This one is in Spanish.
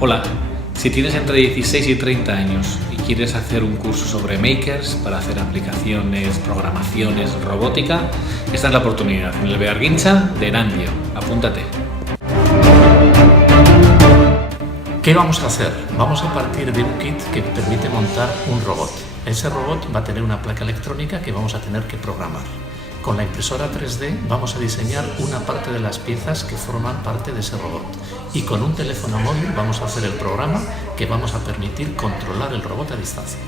Hola, si tienes entre 16 y 30 años y quieres hacer un curso sobre makers para hacer aplicaciones, programaciones, robótica, esta es la oportunidad en el Bearguincha de Erandio. Apúntate. ¿Qué vamos a hacer? Vamos a partir de un kit que permite montar un robot. Ese robot va a tener una placa electrónica que vamos a tener que programar. Con la impresora 3D vamos a diseñar una parte de las piezas que forman parte de ese robot. Y con un teléfono móvil vamos a hacer el programa que vamos a permitir controlar el robot a distancia.